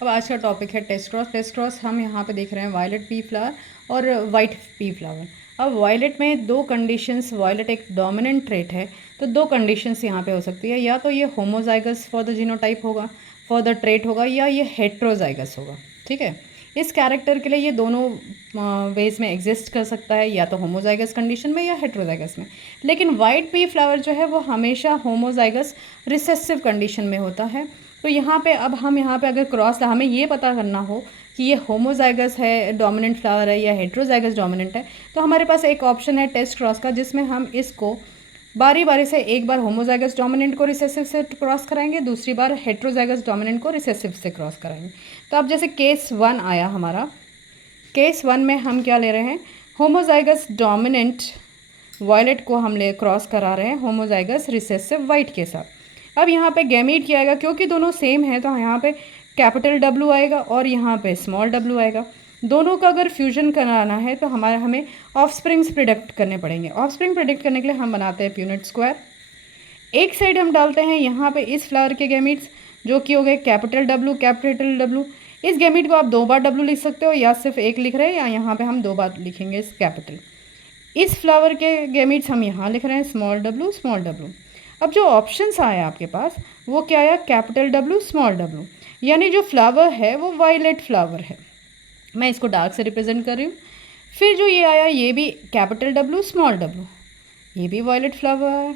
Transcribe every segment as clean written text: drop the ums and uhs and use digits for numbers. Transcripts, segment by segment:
अब आज का टॉपिक है टेस्ट क्रॉस। टेस्ट क्रॉस हम यहाँ पे देख रहे हैं वायलेट पी फ्लावर और वाइट पी फ्लावर। अब वायलेट में दो कंडीशंस, वायलेट एक डोमिनेंट ट्रेट है तो दो कंडीशंस यहाँ पे हो सकती है, या तो ये होमोजाइगस फॉर द जीनोटाइप होगा, फॉर द ट्रेट होगा, या ये हेट्रोजाइगस होगा। ठीक है, इस कैरेक्टर के लिए ये दोनों वेज में एग्जिस्ट कर सकता है, या तो होमोजाइगस कंडीशन में या हेट्रोजाइगस में। लेकिन वाइट पी फ्लावर जो है वो हमेशा होमोजाइगस रिसेसिव कंडीशन में होता है। तो यहाँ पे अब हम यहाँ पे अगर क्रॉस, हमें ये पता करना हो कि ये होमोजाइगस है, डोमिनेंट फ्लावर है, या हेट्रोजाइगस डोमिनेंट है, तो हमारे पास एक ऑप्शन है टेस्ट क्रॉस का, जिसमें हम इसको बारी बारी से एक बार होमोजाइगस डोमिनेंट को रिसेसिव से क्रॉस कराएंगे, दूसरी बार हेट्रोजाइगस डोमिनेंट को रिसेसिव से क्रॉस कराएंगे। तो अब जैसे केस 1 आया हमारा, केस 1 में हम क्या ले रहे हैं, होमोजाइगस डोमिनेंट वायलेट को हम ले क्रॉस करा रहे हैं होमोजाइगस रिसेसिव वाइट के साथ। अब यहाँ पे गैमीट क्या आएगा, क्योंकि दोनों सेम है तो यहाँ पे कैपिटल W आएगा और यहाँ पे स्मॉल w आएगा। दोनों का अगर फ्यूजन कराना है तो हमें ऑफस्प्रिंग्स प्रिडिक्ट करने पड़ेंगे। ऑफस्प्रिंग प्रिडिक्ट करने के लिए हम बनाते हैं प्यूनेट स्क्वायर। एक साइड हम डालते हैं यहाँ पे इस फ्लावर के गैमीट्स, जो कि हो गए कैपिटल W। इस गैमीट को आप 2 बार W लिख सकते हो, या सिर्फ एक लिख रहे हैं, या यहाँ पे हम 2 बार लिखेंगे इस कैपिटल। इस फ्लावर के गैमीट्स हम यहाँ लिख रहे हैं स्मॉल w। अब जो ऑप्शंस आया आपके पास वो क्या आया, कैपिटल W स्मॉल w, यानी जो फ्लावर है वो वायलेट फ्लावर है। मैं इसको डार्क से रिप्रेजेंट कर रही हूँ। फिर जो ये आया ये भी कैपिटल W स्मॉल w, ये भी वायलेट फ्लावर आया।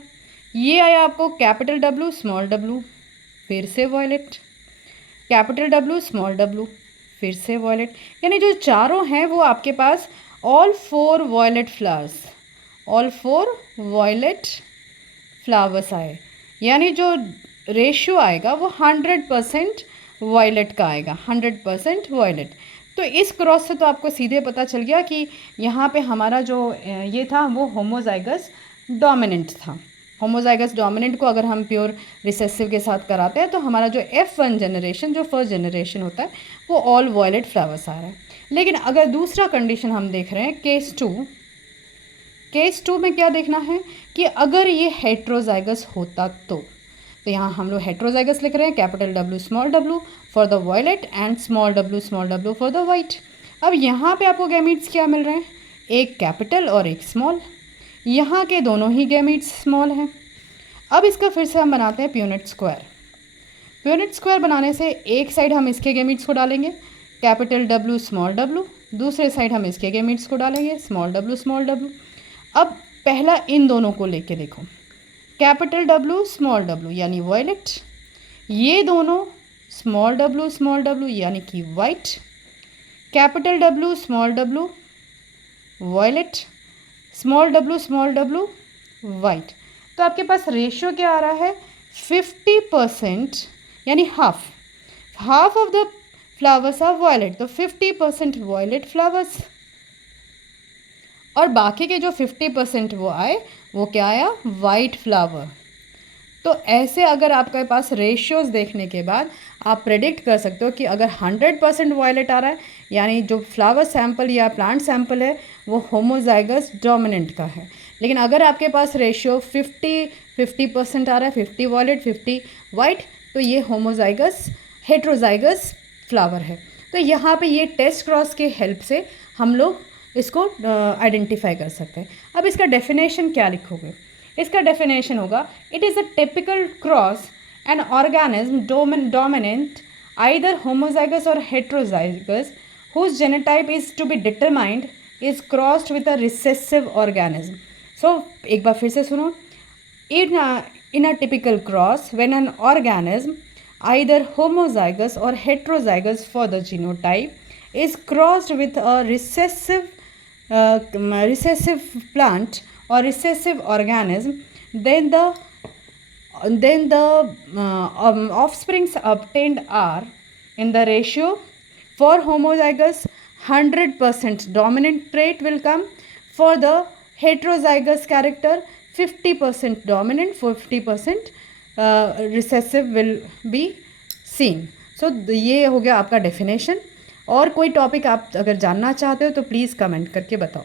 ये आया आपको कैपिटल W स्मॉल w, फिर से violet, capital W small w, फिर से वायलेट। यानी जो चारों हैं वो आपके पास all 4 violet flowers, all 4 violet flowers आए। यानी जो रेशियो आएगा वो 100% वायलेट का आएगा, 100% वायलेट। तो इस क्रॉस से तो आपको सीधे पता चल गया कि यहाँ पे हमारा जो ये था वो होमोजाइगस डोमिनेंट था। होमोजाइगस डोमिनेंट को अगर हम प्योर रिसेसिव के साथ कराते हैं तो हमारा जो F1 जनरेशन, जो फर्स्ट जनरेशन होता है, वो ऑल वायलेट फ्लावर्स आ रहा है। लेकिन अगर दूसरा कंडीशन हम देख रहे हैं केस 2 में क्या देखना है कि अगर ये हेट्रोजाइगस होता तो यहाँ हम लोग हेट्रोजाइगस लिख रहे हैं capital W small w for the violet and small w for the white. अब यहाँ पे आपको गैमीट्स क्या मिल रहे हैं, एक कैपिटल और एक स्मॉल। यहाँ के दोनों ही गैमीट्स स्मॉल हैं। अब इसका फिर से हम बनाते हैं प्यूनेट स्क्वायर। प्यूनेट स्क्वायर बनाने से एक साइड हम इसके गैमीट्स को डालेंगे कैपिटल W स्मॉल w, दूसरे साइड हम इसके गैमीट्स को डालेंगे स्मॉल w। अब पहला इन दोनों को लेके देखो, कैपिटल W स्मॉल w यानी वायलेट, ये दोनों स्मॉल w यानी कि white, capital W small w violet, small w white. तो आपके पास रेशियो क्या आ रहा है, 50%, यानी half of the flowers are violet, तो 50% वायलेट फ्लावर्स, और बाकी के जो 50% वो आए वो क्या आया, वाइट फ्लावर। तो ऐसे अगर आपके पास रेशियोज देखने के बाद आप प्रेडिक्ट कर सकते हो कि अगर 100% वायलेट आ रहा है, यानी जो फ्लावर सैंपल या प्लांट सैंपल है वो होमोजाइगस डोमिनेंट का है। लेकिन अगर आपके पास रेशियो 50% आ रहा है, 50 वायलेट 50 वाइट, तो ये होमोजाइगस हेट्रोजाइगस फ्लावर है। तो यहाँ पे ये टेस्ट क्रॉस के हेल्प से हम लोग इसको आइडेंटिफाई कर सकते हैं। अब इसका डेफिनेशन क्या लिखोगे, इसका डेफिनेशन होगा, it is a typical cross an organism dominant either homozygous और heterozygous whose genotype is to be determined is crossed with a recessive organism. So एक बार फिर से सुनो, in a typical cross when an organism either homozygous or heterozygous for the genotype is crossed with a recessive plant or recessive organism, then the offsprings obtained are in the ratio for homozygous 100% dominant trait will come, for the heterozygous character 50% dominant, 50% recessive will be seen. So ये हो गया आपका definition. और कोई topic आप अगर जानना चाहते हो तो प्लीज़ कमेंट करके बताओ।